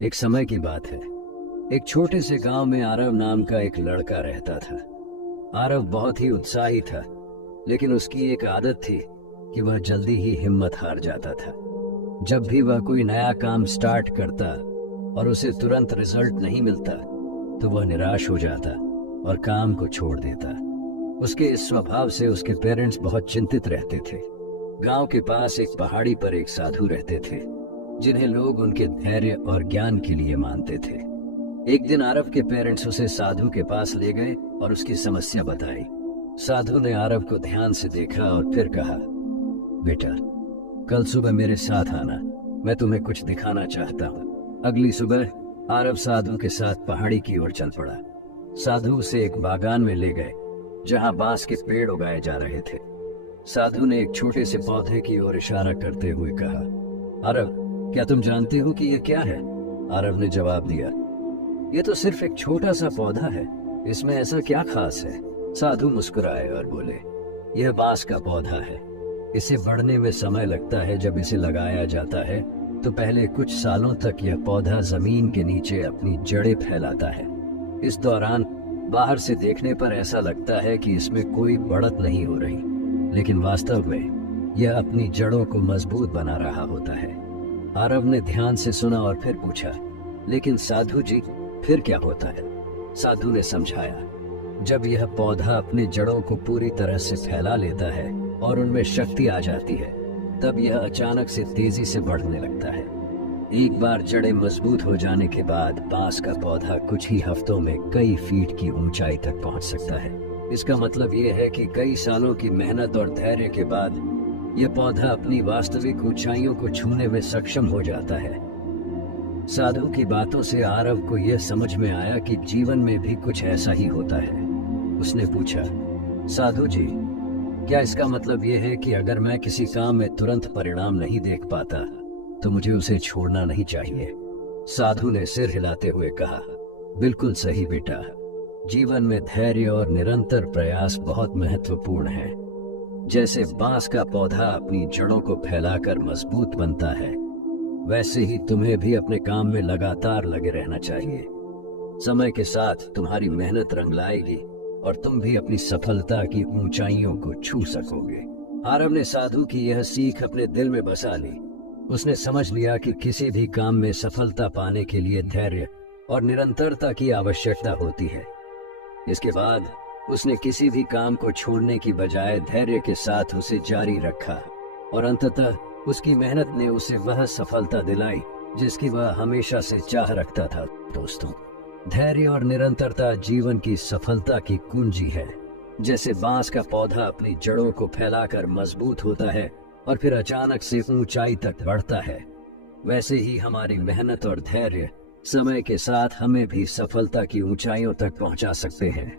एक समय की बात है। एक छोटे से गांव में आरव नाम का एक लड़का रहता था। आरव बहुत ही उत्साही था, लेकिन उसकी एक आदत थी कि वह जल्दी ही हिम्मत हार जाता था। जब भी वह कोई नया काम स्टार्ट करता और उसे तुरंत रिजल्ट नहीं मिलता, तो वह निराश हो जाता और काम को छोड़ देता। उसके इस स्वभाव से उसके पेरेंट्स बहुत चिंतित रहते थे। गांव के पास एक पहाड़ी पर एक साधु रहते थे, जिन्हें लोग उनके धैर्य और ज्ञान के लिए मानते थे। एक दिन आरव के पेरेंट्स उसे साधु के पास ले गए और उसकी समस्या बताई। साधु ने आरव को ध्यान से देखा और फिर कहा, बेटा, कल सुबह मेरे साथ आना, मैं तुम्हें कुछ दिखाना चाहता हूँ। अगली सुबह आरव साधु के साथ पहाड़ी की ओर चल पड़ा। साधु उसे एक बागान में ले गए, जहाँ बांस के पेड़ उगाए जा रहे थे। साधु ने एक छोटे से पौधे की ओर इशारा करते हुए कहा, आरव, क्या तुम जानते हो कि यह क्या है? आरव ने जवाब दिया, यह तो सिर्फ एक छोटा सा पौधा है, इसमें ऐसा क्या खास है? साधु मुस्कुराए और बोले, यह बांस का पौधा है। इसे बढ़ने में समय लगता है। जब इसे लगाया जाता है तो पहले कुछ सालों तक यह पौधा जमीन के नीचे अपनी जड़ें फैलाता है। इस दौरान बाहर से देखने पर ऐसा लगता है कि इसमें कोई बढ़त नहीं हो रही, लेकिन वास्तव में यह अपनी जड़ों को मजबूत बना रहा होता है। आरव ने ध्यान से सुना और फिर पूछा, लेकिन साधु जी, फिर क्या होता है? साधु ने समझाया, जब यह पौधा अपनी जड़ों को पूरी तरह से फैला लेता है और उनमें शक्ति आ जाती है, तब यह अचानक से तेजी से बढ़ने लगता है। एक बार जड़ें मजबूत हो जाने के बाद बांस का पौधा कुछ ही हफ्तों में कई फीट की ऊंचाई तक पहुंच सकता है। इसका मतलब यह है कि कई सालों की मेहनत और धैर्य के बाद यह पौधा अपनी वास्तविक ऊंचाइयों को छूने में सक्षम हो जाता है। साधु की बातों से आरव को यह समझ में आया कि जीवन में भी कुछ ऐसा ही होता है। उसने पूछा, साधु जी, क्या इसका मतलब यह है कि अगर मैं किसी काम में तुरंत परिणाम नहीं देख पाता तो मुझे उसे छोड़ना नहीं चाहिए? साधु ने सिर हिलाते हुए कहा, बिल्कुल सही बेटा। जीवन में धैर्य और निरंतर प्रयास बहुत महत्वपूर्ण है। जैसे बांस का पौधा अपनी जड़ों को फैलाकर मजबूत बनता है, वैसे ही तुम्हें भी अपने काम में लगातार लगे रहना चाहिए। समय के साथ तुम्हारी मेहनत रंग लाएगी और तुम भी अपनी सफलता की ऊंचाइयों को छू सकोगे। आरव ने साधु की यह सीख अपने दिल में बसा ली। उसने समझ लिया कि किसी भी काम में सफलता पाने के लिए धैर्य और निरंतरता की आवश्यकता होती है। इसके बाद उसने किसी भी काम को छोड़ने की बजाय धैर्य के साथ उसे जारी रखा और अंततः उसकी मेहनत ने उसे वह सफलता दिलाई जिसकी वह हमेशा से चाह रखता था। दोस्तों, धैर्य और निरंतरता जीवन की सफलता की कुंजी है। जैसे बांस का पौधा अपनी जड़ों को फैलाकर मजबूत होता है और फिर अचानक से ऊंचाई तक बढ़ता है, वैसे ही हमारी मेहनत और धैर्य समय के साथ हमें भी सफलता की ऊंचाइयों तक पहुंचा सकते हैं।